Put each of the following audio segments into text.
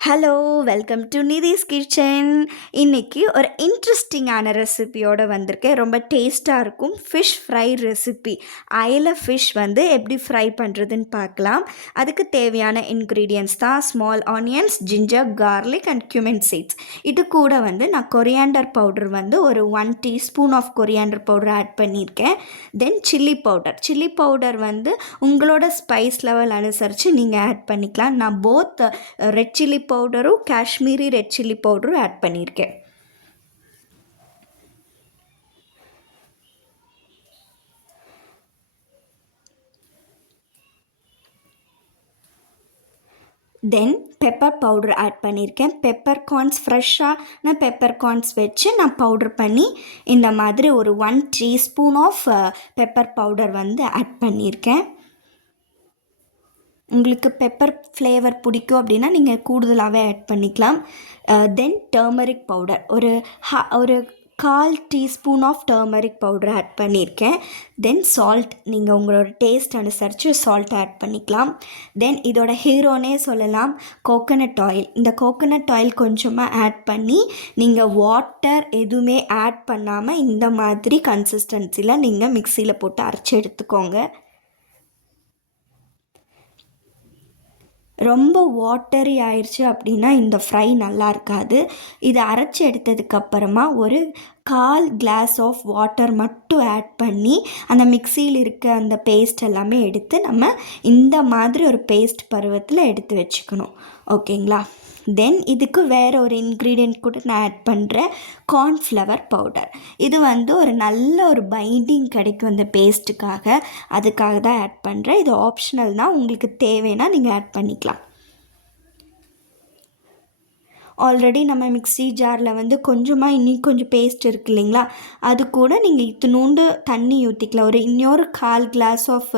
Hello, welcome to Nithis kitchen. இன்றைக்கி ஒரு இன்ட்ரெஸ்டிங்கான ரெசிபியோடு வந்திருக்கேன். ரொம்ப டேஸ்ட்டாக இருக்கும் ஃபிஷ் ஃப்ரை ரெசிபி. அயலை ஃபிஷ் வந்து எப்படி ஃப்ரை பண்ணுறதுன்னு பார்க்கலாம். அதுக்கு தேவையான இன்க்ரீடியன்ட்ஸ் தான் small onions, ginger, garlic and cumin seeds. இது கூட வந்து நான் கொரியாண்டர் பவுடர் வந்து ஒரு 1 teaspoon of coriander powder add பண்ணியிருக்கேன். தென் சில்லி பவுடர் வந்து உங்களோட ஸ்பைஸ் லெவல் அனுசரித்து நீங்கள் ஆட் பண்ணிக்கலாம். நான் போத் ரெட் சில்லி பவுடரும் காஷ்மீரி ரெட் சில்லி பவுடரும் ஆட் பண்ணியிருக்கேன். தென் பெப்பர் பவுடர் ஆட் பண்ணியிருக்கேன். பெப்பர் கார்ன்ஸ் ஃப்ரெஷ்ஷான பெப்பர் கார்ன்ஸ் வச்சு நான் பவுடர் பண்ணி இந்த மாதிரி ஒரு 1 டீஸ்பூன் ஆஃப் பெப்பர் பவுடர் வந்து ஆட் பண்ணியிருக்கேன். உங்களுக்கு பெப்பர் ஃப்ளேவர் பிடிக்கும் அப்படின்னா நீங்கள் கூடுதலாகவே ஆட் பண்ணிக்கலாம். தென் டர்மரிக் பவுடர் ஒரு 1/4 teaspoon of turmeric powder add பண்ணியிருக்கேன். தென் சால்ட், நீங்கள் உங்களோட டேஸ்ட் அனுசரித்து சால்ட் ஆட் பண்ணிக்கலாம். தென் இதோட ஹீரோனே சொல்லலாம் கோகனட் ஆயில். இந்த கோகனட் ஆயில் கொஞ்சமாக ஆட் பண்ணி நீங்கள் வாட்டர் எதுவுமே ஆட் பண்ணாமல் இந்த மாதிரி கன்சிஸ்டன்சியில் நீங்கள் மிக்சியில் போட்டு அரைச்சி எடுத்துக்கோங்க. ரொம்ப வாட்டரி ஆயிடுச்சு அப்படின்னா இந்த ஃப்ரை நல்லா இருக்காது. இதை அரைச்சி எடுத்ததுக்கப்புறமா ஒரு 1/4 கிளாஸ் ஆஃப் வாட்டர் மட்டும் ஆட் பண்ணி அந்த மிக்சியில் இருக்க அந்த பேஸ்ட் எல்லாமே எடுத்து நம்ம இந்த மாதிரி ஒரு பேஸ்ட் பருவத்தில் எடுத்து வச்சுக்கணும். ஓகேங்களா? தென் இதுக்கு வேறு ஒரு இன்க்ரீடியண்ட் கூட நான் ஆட் பண்ணுறேன், கார்ன்ஃப்ளவர் பவுடர். இது வந்து ஒரு நல்ல ஒரு பைண்டிங் கிடைக்கும் இந்த பேஸ்ட்டுக்காக, அதுக்காக தான் ஆட் பண்ணுறேன். இது ஆப்ஷனல் தான், உங்களுக்கு தேவைன்னா நீங்கள் ஆட் பண்ணிக்கலாம். ஆல்ரெடி நம்ம மிக்ஸி ஜாரில் வந்து கொஞ்சமாக கொஞ்சம் பேஸ்ட் இருக்குது இல்லைங்களா, அது கூட நீங்கள் இத்தினூண்டு தண்ணி ஊற்றிக்கலாம். இன்னொரு 1/4 கிளாஸ் ஆஃப்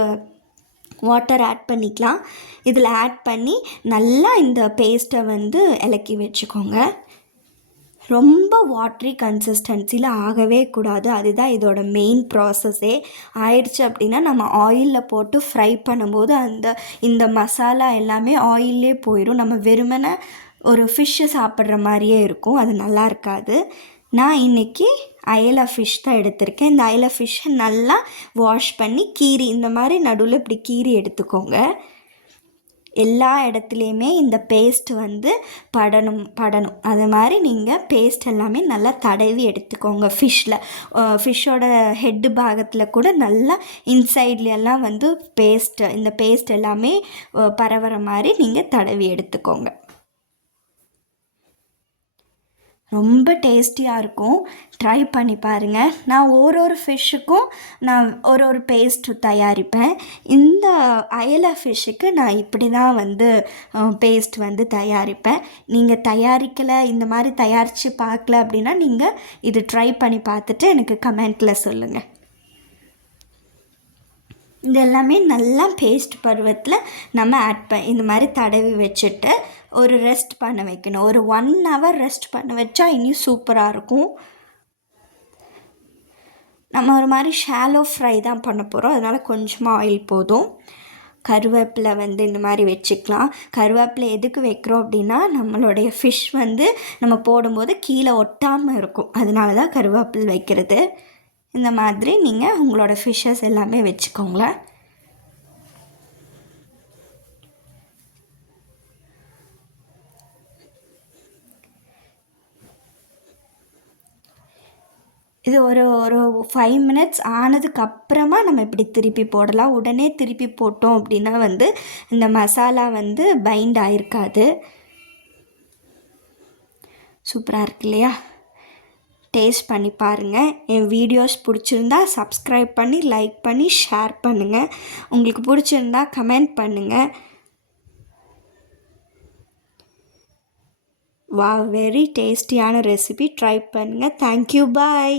வாட்டர் ஆட் பண்ணிக்கலாம். இதில் ஆட் பண்ணி நல்லா இந்த பேஸ்ட்டை வந்து இலக்கி வச்சுக்கோங்க. ரொம்ப வாட்ரி கன்சிஸ்டன்சியில் ஆகவே கூடாது. அதுதான் இதோட மெயின் ப்ராசஸ்ஸே. ஆயிடுச்சு அப்படின்னா நம்ம ஆயிலில் போட்டு ஃப்ரை பண்ணும்போது இந்த மசாலா எல்லாமே ஆயிலே போயிடும். நம்ம வெறுமனே ஒரு ஃபிஷ்ஷை சாப்பிட்ற மாதிரியே இருக்கும், அது நல்லா இருக்காது. நான் இன்றைக்கி அயலை ஃபிஷ் தான் எடுத்திருக்கேன். இந்த அயலை ஃபிஷ்ஷை நல்லா வாஷ் பண்ணி கீரி இந்த மாதிரி நடுவில் இப்படி கீரி எடுத்துக்கோங்க. எல்லா இடத்துலையுமே இந்த பேஸ்ட் வந்து படணும். அது மாதிரி நீங்கள் பேஸ்ட் எல்லாமே நல்லா தடவி எடுத்துக்கோங்க. ஃபிஷ்ஷோட ஹெட்டு பாகத்தில் கூட நல்லா இன்சைட்லெல்லாம் வந்து இந்த பேஸ்ட் எல்லாமே பரவுற மாதிரி நீங்கள் தடவி எடுத்துக்கோங்க. ரொம்ப டேஸ்டியாக இருக்கும், ட்ரை பண்ணி பாருங்கள். நான் ஒரு ஃபிஷ்ஷுக்கும் நான் ஒரு பேஸ்ட் தயாரிப்பேன். இந்த அயலை ஃபிஷ்ஷுக்கு நான் இப்படி தான் வந்து பேஸ்ட் வந்து தயாரிப்பேன். நீங்கள் தயாரிக்கலை, இந்த மாதிரி தயாரித்து பார்க்கல அப்படின்னா நீங்கள் இது ட்ரை பண்ணி பார்த்துட்டு எனக்கு கமெண்ட்டில் சொல்லுங்கள். இது எல்லாமே நல்லா பேஸ்ட் பருவத்தில் நம்ம இந்த மாதிரி தடவி வச்சுட்டு ஒரு ரெஸ்ட் பண்ண வைக்கணும். ஒரு 1 ஹவர் ரெஸ்ட் பண்ண வச்சா இன்னும் சூப்பராக இருக்கும். நம்ம ஒரு மாதிரி ஷாலோ ஃப்ரை தான் பண்ண போகிறோம், அதனால் கொஞ்சமாக ஆயில் போதும். கருவேப்பிலை வந்து இந்த மாதிரி வச்சுக்கலாம். கருவேப்பிலை எதுக்கு வைக்கிறோம் அப்படின்னா நம்மளுடைய ஃபிஷ் வந்து நம்ம போடும்போது கீழே ஒட்டாமல் இருக்கும், அதனால தான் கருவேப்பிலை வைக்கிறது. இந்த மாதிரி நீங்கள் உங்களோட ஃபிஷ்ஷஸ் எல்லாமே வச்சுக்கோங்களேன். இது ஒரு 5 மினிட்ஸ் ஆனதுக்கப்புறமா நம்ம இப்படி திருப்பி போடலாம். உடனே திருப்பி போட்டோம் அப்படின்னா வந்து இந்த மசாலா வந்து பைண்ட் ஆகிருக்காது. சூப்பராக இருக்கு இல்லையா? டேஸ்ட் பண்ணி பாருங்கள். என் வீடியோஸ் பிடிச்சிருந்தா சப்ஸ்கிரைப் பண்ணி, லைக் பண்ணி, ஷேர் பண்ணுங்கள். உங்களுக்கு பிடிச்சிருந்தா கமெண்ட் பண்ணுங்கள். வெரி டேஸ்டியான ரெசிபி, ட்ரை பண்ணுங்கள். தேங்க்யூ, பாய்.